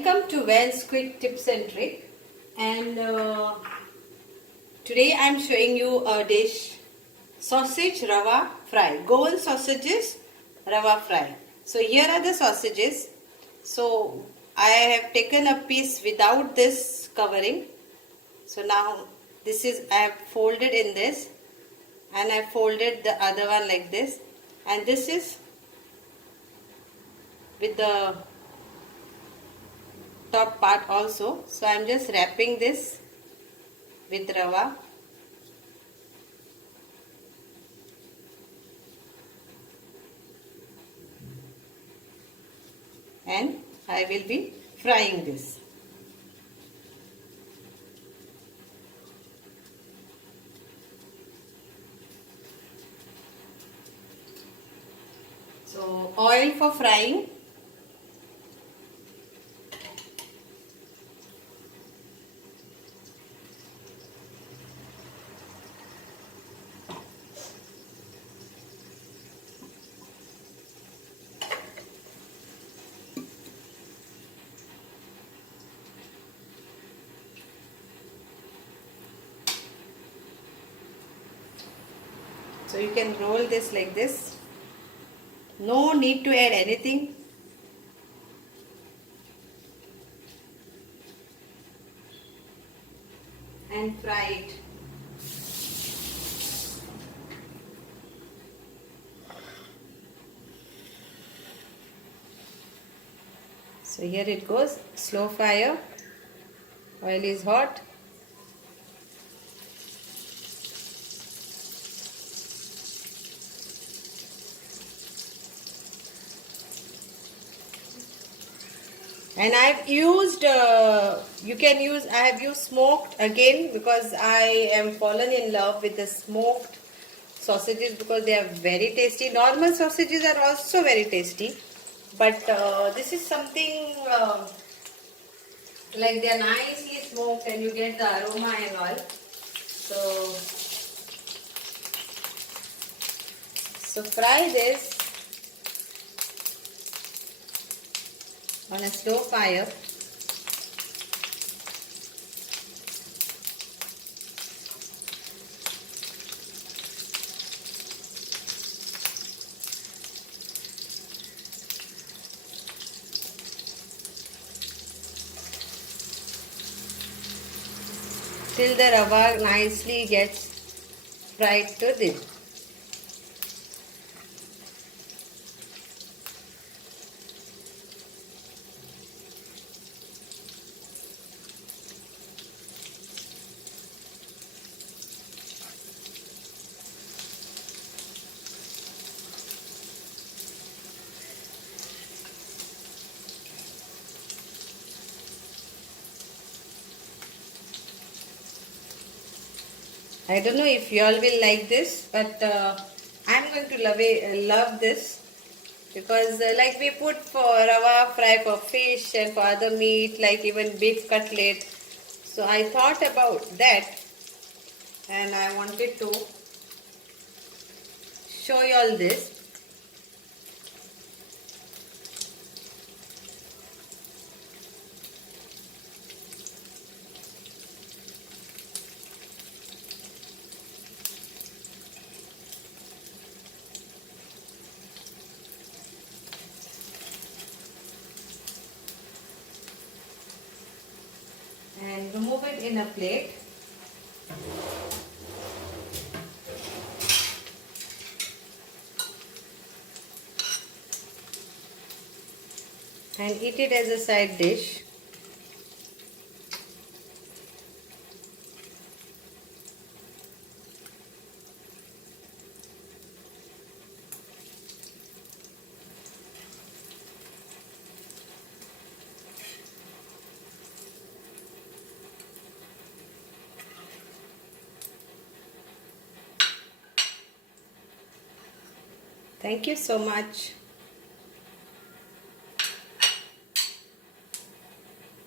Welcome to Wells Quick Tips and Trick, and today I am showing you a dish, sausage Rava fry, Goan sausages Rava fry. So here are the sausages. So I have taken a piece without this covering. So now this is, I have folded in this, and I folded the other one like this, and this is with the top part also. So I am just wrapping this with Rava. And I will be frying this. So oil for frying. So you can roll this like this. No need to add anything. And fry it. So here it goes, slow fire. Oil is hot. And I've used, I have used smoked again because I am fallen in love with the smoked sausages because they are very tasty. Normal sausages are also very tasty, but this is something like they are nicely smoked and you get the aroma and all. So fry this on a slow fire. Till the rava nicely gets fried to this. I don't know if you all will like this, but I'm going to love this because like we put for rava fry for fish and for other meat like even beef cutlet. So I thought about that and I wanted to show you all this. And remove it in a plate. And eat it as a side dish. Thank you so much.